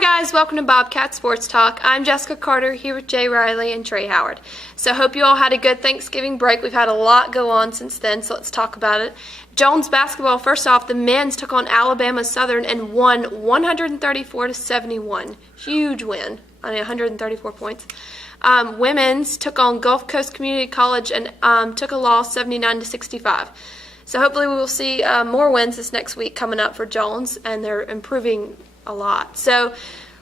guys, welcome to Bobcat Sports Talk. I'm Jessica Carter here with Jay Riley and Trey Howard. So hope you all had a good Thanksgiving break. We've had a lot go on since then, so let's talk about it. Jones basketball, first off, the men's took on Alabama Southern and won 134-71. Huge win. 134 points. Women's took on Gulf Coast Community College and took a loss 79-65. So hopefully we will see more wins this next week coming up for Jones, and they're improving a lot. So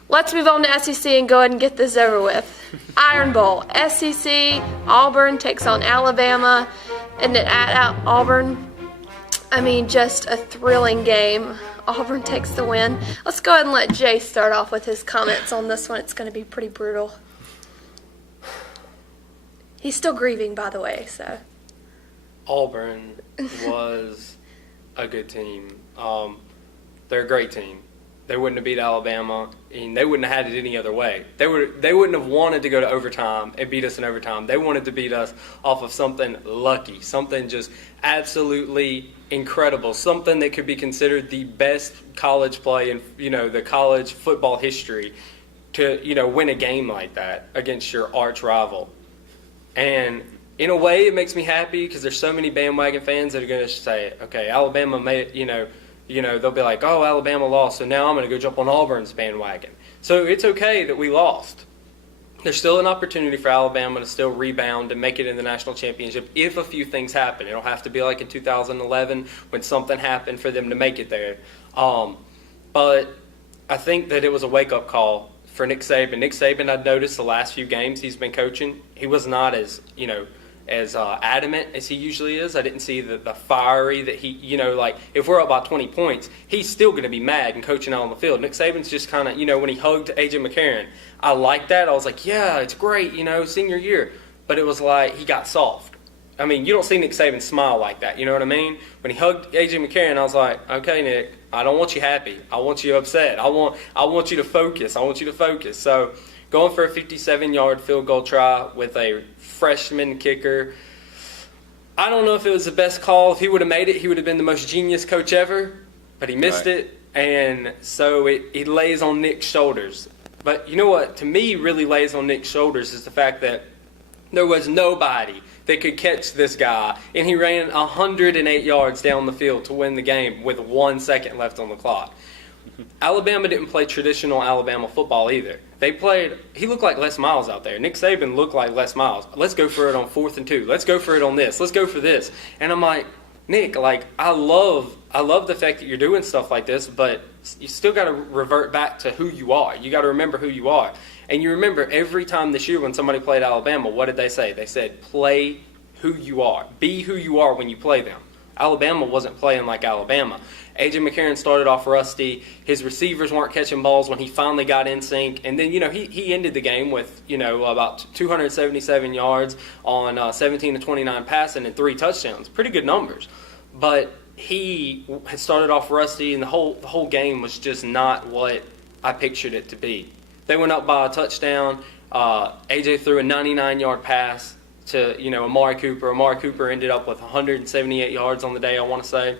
let's move on to SEC and go ahead and get this over with. Iron Bowl, SEC, Auburn takes on Alabama, and then at Auburn, I mean, just a thrilling game. Auburn takes the win. Let's go ahead and let Jay start off with his comments on this one. It's going to be pretty brutal. He's still grieving, by the way, so. Auburn was a good team. They're a great team. They wouldn't have beat Alabama, and they wouldn't have had it any other way. They wouldn't have wanted to go to overtime and beat us in overtime. They wanted to beat us off of something lucky, something just absolutely incredible, something that could be considered the best college play in the college football history to win a game like that against your arch rival. And in a way, it makes me happy because there's so many bandwagon fans that are going to say, okay, Alabama may, they'll be like, oh, Alabama lost, so now I'm going to go jump on Auburn's bandwagon. So it's okay that we lost. There's still an opportunity for Alabama to still rebound and make it in the national championship if a few things happen. It'll have to be like in 2011 when something happened for them to make it there. But I think that it was a wake-up call for Nick Saban. Nick Saban, I'd noticed the last few games he's been coaching, he was not as adamant as he usually is. I didn't see the fiery that he, if we're up by 20 points, he's still going to be mad and coaching out on the field. Nick Saban's just kind of, when he hugged A.J. McCarron, I liked that. I was like, yeah, it's great, senior year. But it was like he got soft. I mean, you don't see Nick Saban smile like that, you know what I mean? When he hugged A.J. McCarron, I was like, okay, Nick, I don't want you happy. I want you upset. I want you to focus. So going for a 57-yard field goal try with a freshman kicker. I don't know if it was the best call. If he would have made it, he would have been the most genius coach ever. But he missed it, and so it lays on Nick's shoulders. But you know what, to me, really lays on Nick's shoulders is the fact that there was nobody that could catch this guy, and he ran 108 yards down the field to win the game with 1 second left on the clock. Alabama didn't play traditional Alabama football either. He looked like Les Miles out there. Nick Saban looked like Les Miles. Let's go for it on 4th and 2. Let's go for it on this. Let's go for this. And I'm like, Nick, I love the fact that you're doing stuff like this, but you still got to revert back to who you are. You got to remember who you are. And you remember every time this year when somebody played Alabama, what did they say? They said, play who you are. Be who you are when you play them. Alabama wasn't playing like Alabama. A.J. McCarron started off rusty. His receivers weren't catching balls when he finally got in sync. And then, he ended the game with, about 277 yards on 17 to 29 passing and 3 touchdowns. Pretty good numbers. But he had started off rusty, and the whole game was just not what I pictured it to be. They went up by a touchdown. A.J. threw a 99-yard pass to, Amari Cooper. Amari Cooper ended up with 178 yards on the day, I want to say,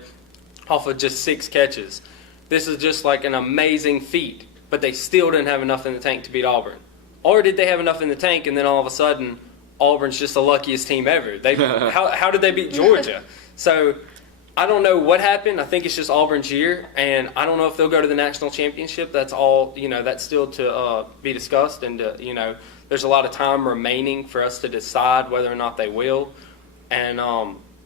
off of just 6 catches. This is just like an amazing feat, but they still didn't have enough in the tank to beat Auburn. Or did they have enough in the tank, and then all of a sudden, Auburn's just the luckiest team ever? How did they beat Georgia? So I don't know what happened. I think it's just Auburn's year, and I don't know if they'll go to the national championship. That's all, that's still to be discussed, and there's a lot of time remaining for us to decide whether or not they will. And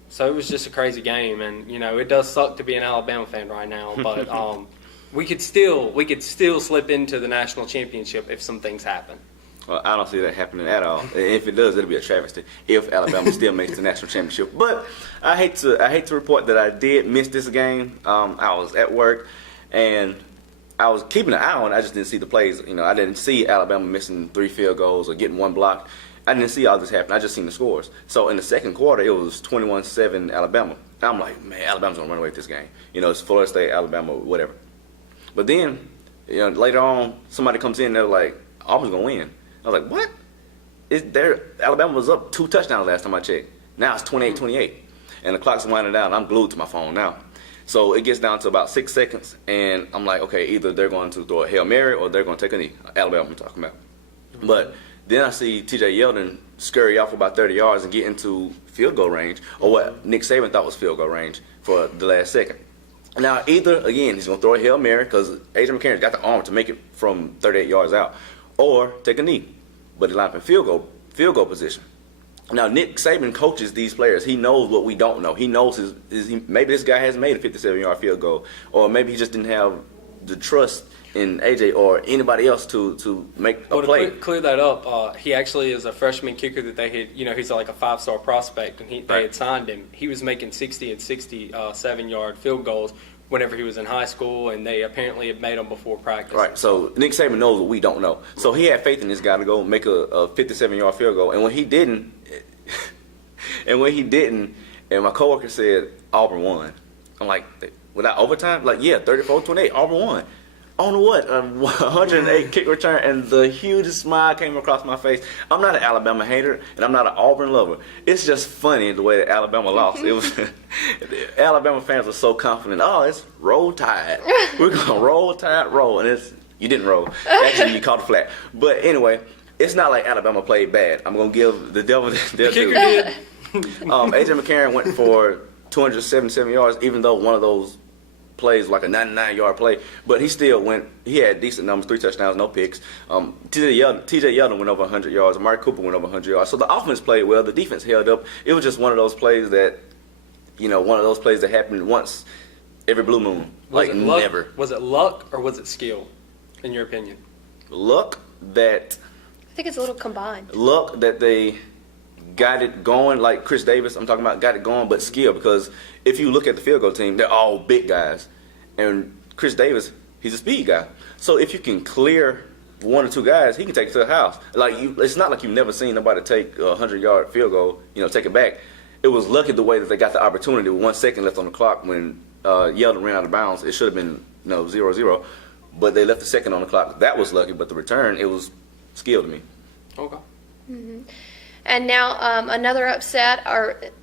so it was just a crazy game, and it does suck to be an Alabama fan right now, but we could still slip into the national championship if some things happen. Well, I don't see that happening at all. If it does, it'll be a travesty if Alabama still makes the national championship. But I hate to report that I did miss this game. I was at work, and I was keeping an eye on it. I just didn't see the plays. I didn't see Alabama missing 3 field goals or getting 1 block. I didn't see all this happen. I just seen the scores. So in the second quarter, it was 21-7 Alabama. And I'm like, man, Alabama's going to run away with this game. It's Florida State, Alabama, whatever. But then, later on, somebody comes in and they're like, Auburn's going to win. I was like, what? Alabama was up 2 touchdowns last time I checked. Now it's 28-28. And the clock's winding down. I'm glued to my phone now. So it gets down to about 6 seconds, and I'm like, okay, either they're going to throw a Hail Mary or they're going to take a knee. Alabama, I'm talking about. But then I see T.J. Yeldon scurry off about 30 yards and get into field goal range, or what Nick Saban thought was field goal range for the last second. Now, either, again, he's going to throw a Hail Mary because Adrian McCarron's got the arm to make it from 38 yards out, or take a knee. But he lined up in field goal position. Now, Nick Saban coaches these players. He knows what we don't know. He knows maybe this guy hasn't made a 57-yard field goal, or maybe he just didn't have the trust in AJ or anybody else to make a play. To clear that up, he actually is a freshman kicker that they had, he's like a 5-star prospect, and they had signed him. He was making 60 and 67-yard field goals whenever he was in high school, and they apparently had made them before practice. Right, so Nick Saban knows what we don't know. So he had faith in this guy to go make a 57-yard field goal, and when he didn't, and my coworker said Auburn won. I'm like, without overtime? Like, yeah, 34-28, Auburn won. On what? A 108 kick return, and the hugest smile came across my face. I'm not an Alabama hater, and I'm not an Auburn lover. It's just funny the way that Alabama lost. It was Alabama fans were so confident. Oh, it's roll tide. We're gonna roll tide, roll, and you didn't roll. Actually, you caught a flat. But anyway, it's not like Alabama played bad. I'm gonna give the devil their The kicker due. did. AJ McCarron went for 277 yards, even though one of those plays like a 99-yard play, but he had decent numbers, 3 touchdowns, no picks. T.J. Yeldon went over 100 yards. Amari Cooper went over 100 yards. So the offense played well. The defense held up. It was just one of those plays that, happened once every blue moon. Never. Was it luck or was it skill, in your opinion? Luck that I think it's a little combined. they got it going, like Chris Davis, I'm talking about, got it going, but skill, because if you look at the field goal team, they're all big guys. And Chris Davis, he's a speed guy. So if you can clear 1 or 2 guys, he can take it to the house. It's not like you've never seen nobody take a 100-yard field goal, take it back. It was lucky the way that they got the opportunity with 1 second left on the clock when Yeldon ran out of bounds. It should have been 0-0, but they left the second on the clock. That was lucky, but the return, it was skill to me. Okay. Mm-hmm. And now another upset,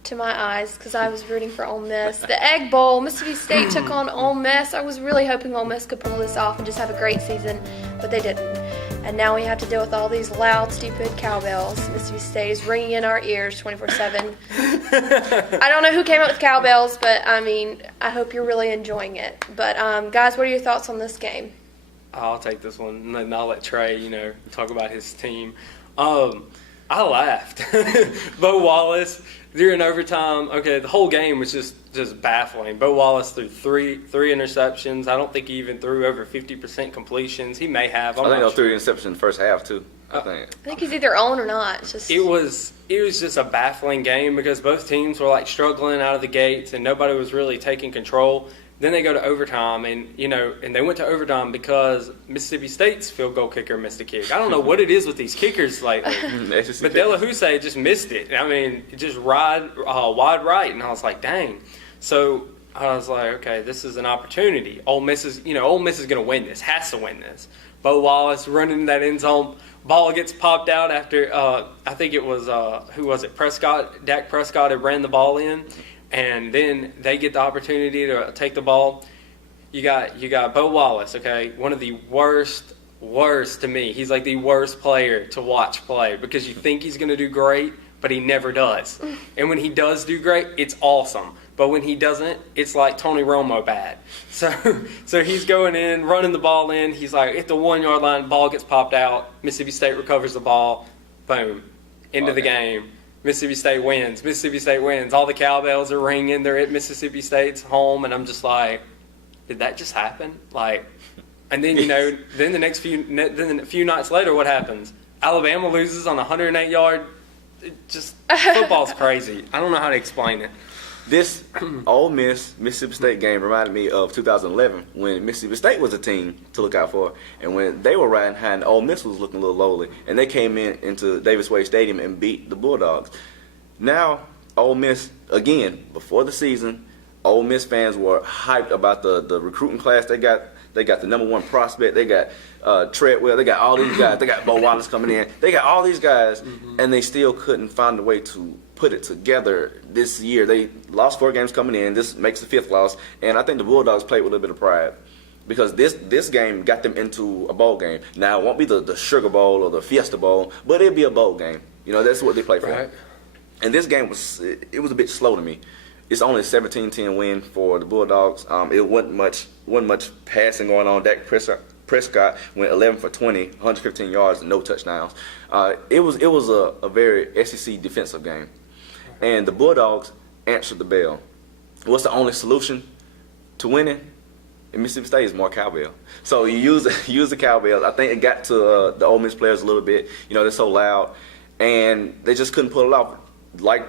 to my eyes, because I was rooting for Ole Miss. The Egg Bowl, Mississippi State took on Ole Miss. I was really hoping Ole Miss could pull this off and just have a great season, but they didn't. And now we have to deal with all these loud, stupid cowbells. Mississippi State is ringing in our ears 24/7. I don't know who came up with cowbells, but, I hope you're really enjoying it. But, guys, what are your thoughts on this game? I'll take this one, and then I'll let Trey, talk about his team. I laughed. Bo Wallace during overtime. Okay, the whole game was just baffling. Bo Wallace threw three interceptions. I don't think he even threw over 50% completions. He may have. I think he threw interceptions in the first half too. I think he's either on or not. It's just... It was just a baffling game because both teams were struggling out of the gates and nobody was really taking control. Then they go to overtime, and they went to overtime because Mississippi State's field goal kicker missed a kick. I don't know what it is with these kickers lately, but De La Houssaye just missed it. Just wide right, and I was like, dang. So I was like, okay, this is an opportunity. Ole Miss is going to win this, has to win this. Bo Wallace running that end zone, ball gets popped out after I think it was who was it? Dak Prescott had ran the ball in. And then they get the opportunity to take the ball. You got Bo Wallace, okay? One of the worst to me. He's like the worst player to watch play because you think he's going to do great, but he never does. And when he does do great, it's awesome. But when he doesn't, it's like Tony Romo bad. So he's going in, running the ball in. He's like, at the 1-yard line, ball gets popped out. Mississippi State recovers the ball. Boom. End of the game. Mississippi State wins. All the cowbells are ringing. They're at Mississippi State's home, and I'm just like, did that just happen? And then then a few nights later, what happens? Alabama loses on a 108-yard. Football's crazy. I don't know how to explain it. This Ole Miss Mississippi State game reminded me of 2011 when Mississippi State was a team to look out for, and when they were riding high, and Ole Miss was looking a little lowly, and they came into Davis Wade Stadium and beat the Bulldogs. Now Ole Miss, again, before the season, Ole Miss fans were hyped about the recruiting class they got. They got the number 1 prospect. They got Treadwell. They got all these guys. They got Bo Wallace coming in. They got all these guys, and they still couldn't find a way to put it together this year. They lost 4 games coming in. This makes the 5th loss, and I think the Bulldogs played with a little bit of pride because this game got them into a bowl game. Now it won't be the Sugar Bowl or the Fiesta Bowl, but it'll be a bowl game. You know, that's what they play for. Right. And this game was a bit slow to me. It's only a 17-10 win for the Bulldogs. It wasn't much passing going on. Dak Prescott went 11 for 20, 115 yards, and no touchdowns. It was a very SEC defensive game, and the Bulldogs answered the bell. What's the only solution to winning in Mississippi State is more cowbell. So you use the cowbell. I think it got to the Ole Miss players a little bit. You know, they're so loud, and they just couldn't pull it off like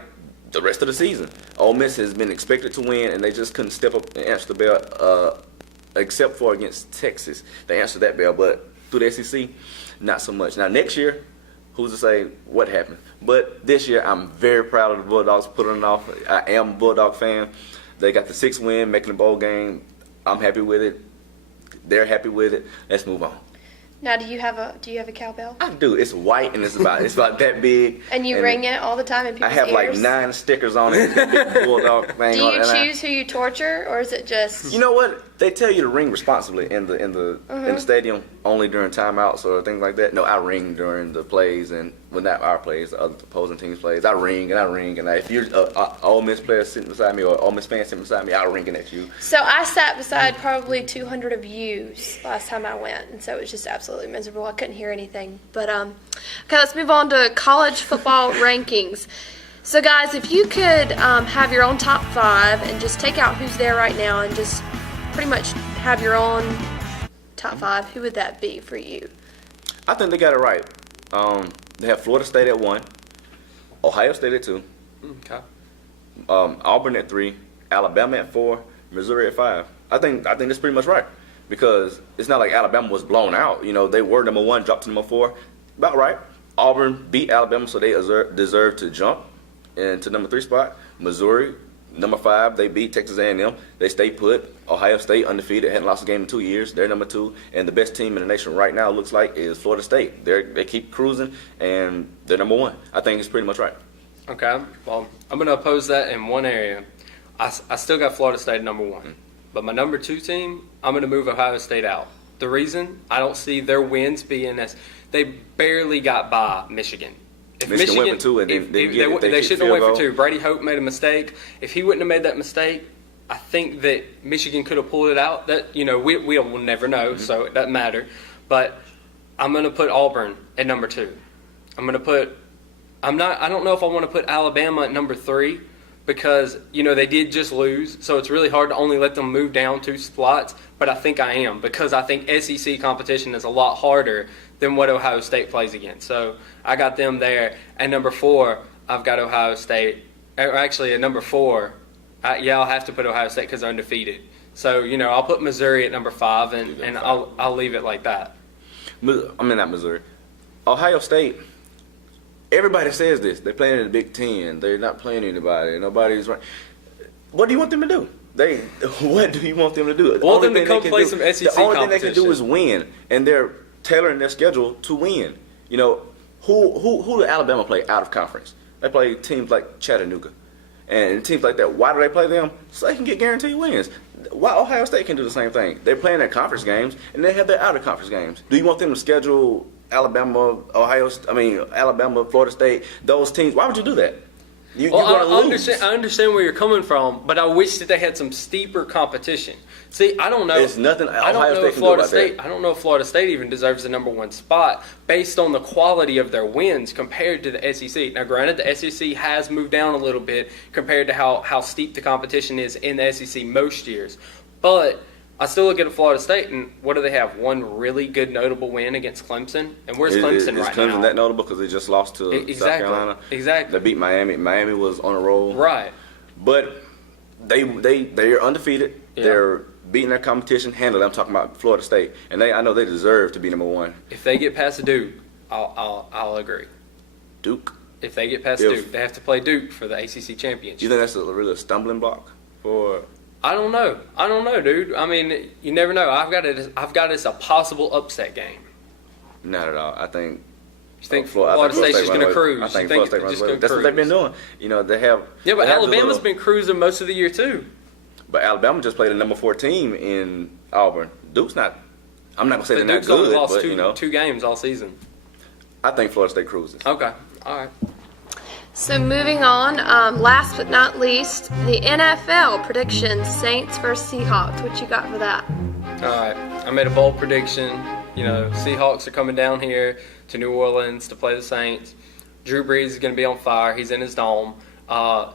the rest of the season. Ole Miss has been expected to win, and they just couldn't step up and answer the bell, except for against Texas. They answered that bell, but through the SEC, not so much. Now, next year, who's to say what happened? But this year, I'm very proud of the Bulldogs putting it off. I am a Bulldog fan. They got the 6th win, making the bowl game. I'm happy with it. They're happy with it. Let's move on. Now, do you have a cowbell? I do. It's white and it's about that big. And you ring it all the time in I people's have like ears? 9 stickers on it. Bulldog thing Do on you it, and choose who you torture, or is it just? You know what? They tell you to ring responsibly in the stadium, only during timeouts or things like that. No, I ring during the plays, and well, not our plays, the other opposing teams' plays. I ring. And if you're an Ole Miss player sitting beside me or Ole Miss fan sitting beside me, I'm ringing at you. So I sat beside probably 200 of yous last time I went, and so it was just absolutely miserable. I couldn't hear anything. But okay, let's move on to college football rankings. So guys, if you could have your own top 5 and just take out who's there right now and just pretty much have your own top 5, who would that be for you? I think they got it right. They have Florida State at 1, Ohio State at 2, Okay. Auburn at 3, Alabama at 4, Missouri at 5. I think that's pretty much right because it's not like Alabama was blown out. You know, they were number 1, dropped to number 4. About right. Auburn beat Alabama, so they deserve to jump into number 3 spot. Missouri, number 5, they beat Texas A&M. They stay put. Ohio State undefeated, hadn't lost a game in 2 years. They're number 2, and the best team in the nation right now looks like is Florida State. They keep cruising, and they're number 1. I think it's pretty much right. Okay. Well, I'm going to oppose that in one area. I still got Florida State at number 1. But my number 2 team, I'm going to move Ohio State out. The reason, I don't see their wins being as they barely got by Michigan. If Michigan went for 2 and then they kicked shouldn't have went for 2. Brady Hope made a mistake. If he wouldn't have made that mistake, I think that Michigan could have pulled it out. That we will never know, so it doesn't matter. But I'm going to put Auburn at number 2. I don't know if I want to put Alabama at number 3 because they did just lose, so it's really hard to only let them move down 2 spots. But I think I am because I think SEC competition is a lot harder than what Ohio State plays against. So I got them there. At number 4, I've got Ohio State. Or actually, at number 4, I'll have to put Ohio State because they're undefeated. So I'll put Missouri at number 5, and I'll leave it like that. I mean, not Missouri. Ohio State. Everybody says this. They're playing in the Big Ten. They're not playing anybody. Nobody's right. What do you want them to do? What do you want them to do? I want them to come play some SEC The only thing they competition. can do is win, and they're tailoring their schedule to win. Who do Alabama play out of conference? They play teams like Chattanooga, and teams like that. Why do they play them? So they can get guaranteed wins. Why Ohio State can do the same thing? They're playing their conference games, and they have their out of conference games. Do you want them to schedule Alabama, Florida State, those teams? Why would you do that? I understand where you're coming from, but I wish that they had some steeper competition. See, I don't know. There's nothing I don't Ohio know State if can Florida do about State. that. I don't know if Florida State even deserves the number 1 spot based on the quality of their wins compared to the SEC. Now, granted, the SEC has moved down a little bit compared to how steep the competition is in the SEC most years, but I still look at Florida State, and what do they have? One really good notable win against Clemson. And where's Clemson right now? Is Clemson that notable because they just lost to South Carolina? Exactly. They beat Miami. Miami was on a roll. Right. But they're undefeated. Yeah. They're beating their competition handily. I'm talking about Florida State. And I know they deserve to be number 1. If they get past Duke, I'll agree. Duke? If they get past Duke, they have to play Duke for the ACC championship. You think that's really a stumbling block for? I don't know, dude. I mean, you never know. I've got it as a possible upset game. Not at all. I think You think Florida Florida State's just run going to away. cruise? I think You Florida State runs just away. gonna That's what they've been cruise? doing. You know, they have. Yeah, but they have this Alabama's little- been cruising most of the year too. But Alabama just played a number 4 team in Auburn. Duke's not. I'm not gonna say But they're not Duke's only good, lost but two two games all season. I think Florida State cruises. Okay, all right. So moving on, last but not least, the NFL predictions: Saints versus Seahawks. What you got for that? All right, I made a bold prediction. You know, Seahawks are coming down here to New Orleans to play the Saints. Drew Brees is going to be on fire. He's in his dome.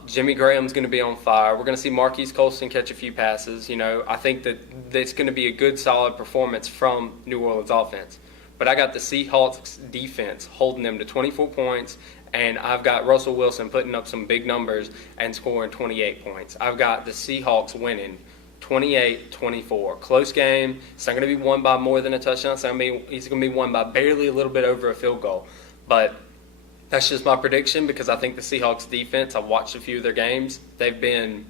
Jimmy Graham's going to be on fire. We're going to see Marquise Colston catch a few passes. You know, I think that it's going to be a good, solid performance from New Orleans offense. But I got the Seahawks defense holding them to 24 points, and I've got Russell Wilson putting up some big numbers and scoring 28 points. I've got the Seahawks winning 28-24. Close game. It's not going to be won by more than a touchdown. He's going to be won by barely a little bit over a field goal. But that's just my prediction because I think the Seahawks defense, I've watched a few of their games, they've been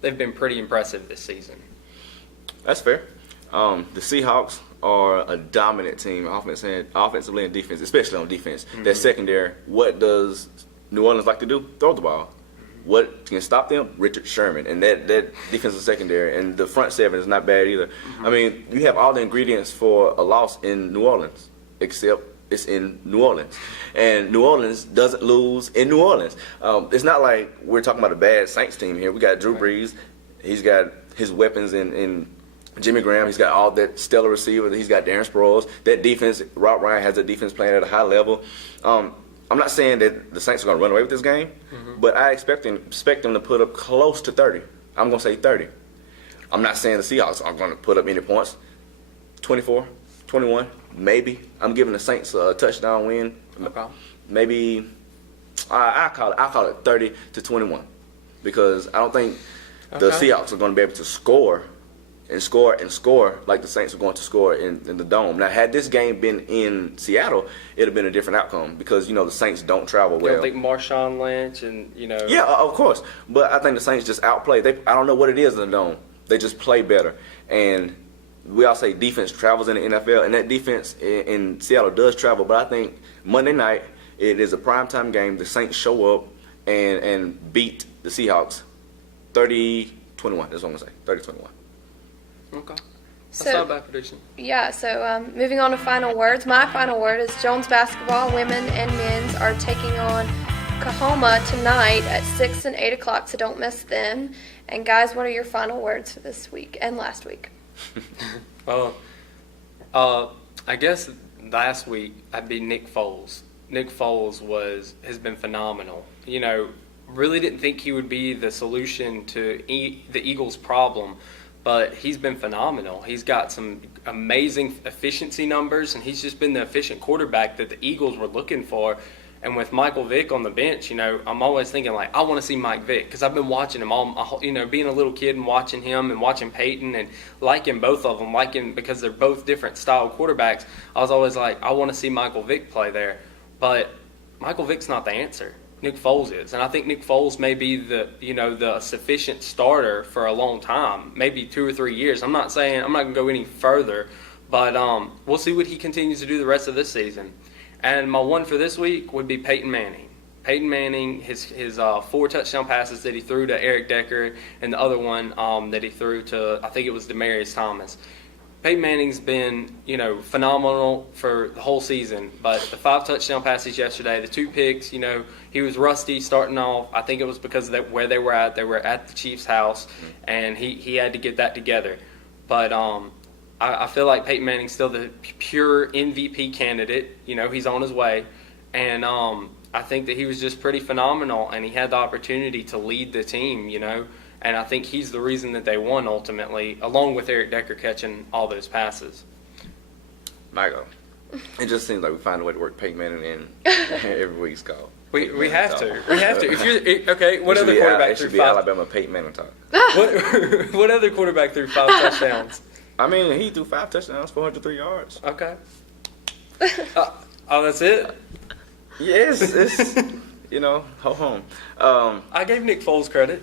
pretty impressive this season. That's fair. The Seahawks are a dominant team, offensively and defense, especially on defense. Mm-hmm. That secondary, what does New Orleans like to do? Throw the ball. What can stop them? Richard Sherman. And that defensive secondary. And the front seven is not bad either. Mm-hmm. I mean, you have all the ingredients for a loss in New Orleans, except it's in New Orleans. And New Orleans doesn't lose in New Orleans. It's not like we're talking about a bad Saints team here. We got Drew Brees. He's got his weapons in Jimmy Graham. He's got all that stellar receiver. He's got Darren Sproles. That defense, Rob Ryan has that defense playing at a high level. I'm not saying that the Saints are going to run away with this game, but I expect them to put up close to 30. I'm going to say 30. I'm not saying the Seahawks are going to put up any points. 24, 21, maybe. I'm giving the Saints a touchdown win. Okay. Maybe I call it 30-21 because I don't think the Okay. Seahawks are going to be able to score like the Saints are going to score in the Dome. Now, had this game been in Seattle, it would have been a different outcome because, you know, the Saints don't travel You well. don't think Marshawn Lynch and, you know. Yeah, of course. But I think the Saints just outplay. I don't know what it is in the Dome. They just play better. And we all say defense travels in the NFL, and that defense in Seattle does travel. But I think Monday night, it is a primetime game. The Saints show up and beat the Seahawks 30-21. That's what I'm going to say, 30-21. Okay. That's So- not a bad prediction. Yeah, so moving on to final words. My final word is Jones basketball, women and men's, are taking on Kahoma tonight at 6 and 8 o'clock, so don't miss them. And guys, what are your final words for this week and last week? Well, I guess last week I'd be Nick Foles. Nick Foles has been phenomenal. You know, really didn't think he would be the solution to the Eagles' problem, but he's been phenomenal. He's got some amazing efficiency numbers, and he's just been the efficient quarterback that the Eagles were looking for. And with Michael Vick on the bench, you know, I'm always thinking, like, I want to see Mike Vick because I've been watching him all, you know, being a little kid and watching him and watching Peyton and liking both of them, because they're both different style quarterbacks. I was always like, I want to see Michael Vick play there. But Michael Vick's not the answer. Nick Foles is. And I think Nick Foles may be the sufficient starter for a long time, maybe 2 or 3 years. I'm not saying I'm not going to go any further, but we'll see what he continues to do the rest of this season. And my one for this week would be Peyton Manning. Peyton Manning, his 4 touchdown passes that he threw to Eric Decker, and the other one that he threw to, I think it was Demaryius Thomas. Peyton Manning's been, you know, phenomenal for the whole season, but the 5 touchdown passes yesterday, the 2 picks, you know, he was rusty starting off. I think it was because of where they were at. They were at the Chiefs' house, and he had to get that together. But I feel like Peyton Manning's still the pure MVP candidate. You know, he's on his way, and I think that he was just pretty phenomenal, and he had the opportunity to lead the team, you know. And I think he's the reason that they won ultimately, along with Eric Decker catching all those passes. Michael, it just seems like we find a way to work Peyton Manning in every week's call. We have to. We have to. If you're okay, what It should other be quarterback It threw should be 5? Alabama Peyton Manning talk. What other quarterback threw 5 touchdowns? I mean, he threw 5 touchdowns, 403 yards. Okay. That's it. Yes, it's you know, ho home. I gave Nick Foles credit.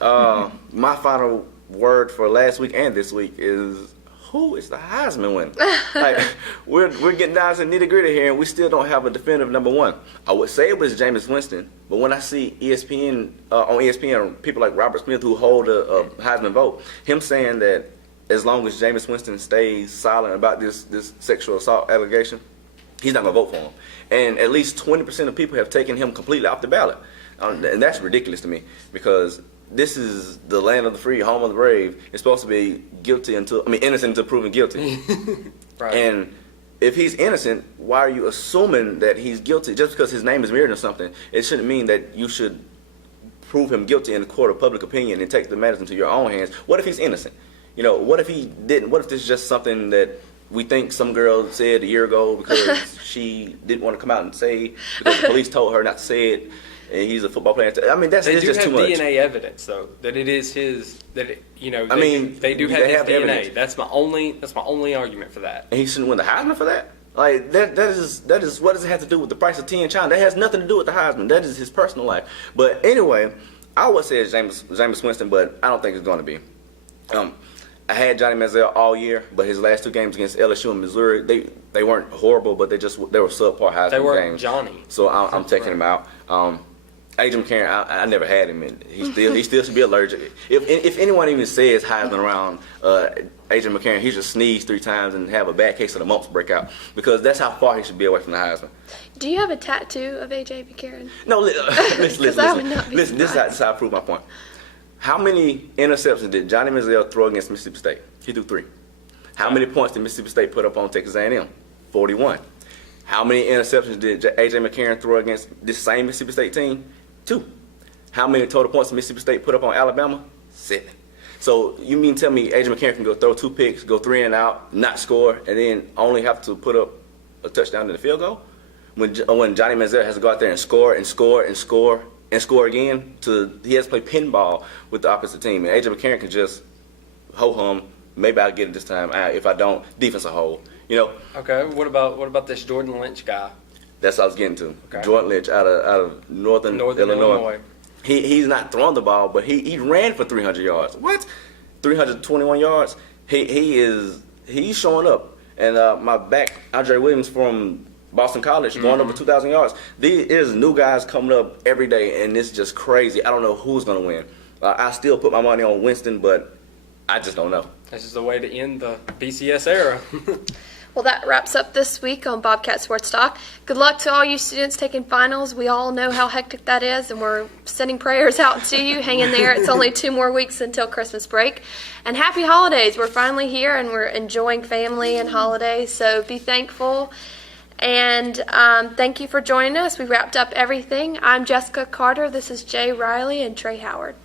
My final word for last week and this week is who is the Heisman winner? Like, we're getting down to the nitty gritty here, and we still don't have a definitive number one. I would say it was Jameis Winston, but when I see ESPN on ESPN, people like Robert Smith who hold a Heisman vote, him saying that as long as Jameis Winston stays silent about this sexual assault allegation, he's not gonna vote for him. And at least 20% of people have taken him completely off the ballot, and that's ridiculous to me because this is the land of the free, home of the brave. It's supposed to be innocent until proven guilty. Right. And if he's innocent, why are you assuming that he's guilty? Just because his name is mirrored or something, it shouldn't mean that you should prove him guilty in the court of public opinion and take the matters into your own hands. What if he's innocent? You know, what if he didn't? What if this is just something that we think some girl said a year ago because she didn't want to come out and say because the police told her not to say it? And he's a football player. I mean, that's they it's do just have too much. DNA evidence, though, that it is his. That it, you know, they do have they his have DNA. evidence. That's my only argument for that. And he shouldn't win the Heisman for that. Like that is what does it have to do with the price of tea in China? That has nothing to do with the Heisman. That is his personal life. But anyway, I would say it's Jameis Winston, but I don't think it's going to be. I had Johnny Manziel all year, but his last two games against LSU and Missouri, they weren't horrible, but they were subpar Heisman They were games. Johnny. So I'm taking him out. Adrian McCarron, I never had him, and he still should be allergic. If anyone even says Heisman around Adrian McCarron, he should sneeze 3 times and have a bad case of the mumps break out because that's how far he should be away from the Heisman. Do you have a tattoo of A.J. McCarron? No, listen. I would not be Listen, this is how I prove my point. How many interceptions did Johnny Manziel throw against Mississippi State? He threw 3. How many points did Mississippi State put up on Texas A&M? 41. How many interceptions did A.J. McCarron throw against this same Mississippi State team? 2. How many total points did Mississippi State put up on Alabama? 7. So you mean tell me A.J. McCarron can go throw 2 picks, go 3 and out, not score, and then only have to put up a touchdown in the field goal? When Johnny Manziel has to go out there and score and score and score and score again, he has to play pinball with the opposite team. And A.J. McCarron can just ho-hum, maybe I'll get it this time. If I don't, defense a hold. You know? Okay, what about this Jordan Lynch guy? That's what I was getting to. Okay. Jordan Lynch out of Northern Illinois. He's not throwing the ball, but he ran for 300 yards. What? 321 yards? He's showing up. And my back, Andre Williams from Boston College, going over 2,000 yards. There's new guys coming up every day, and it's just crazy. I don't know who's going to win. I still put my money on Winston, but I just don't know. This is the way to end the BCS era. Well, that wraps up this week on Bobcat Sports Talk. Good luck to all you students taking finals. We all know how hectic that is, and we're sending prayers out to you. Hang in there. It's only 2 more weeks until Christmas break. And happy holidays. We're finally here, and we're enjoying family and holidays, so be thankful. And thank you for joining us. We wrapped up everything. I'm Jessica Carter. This is Jay Riley and Trey Howard.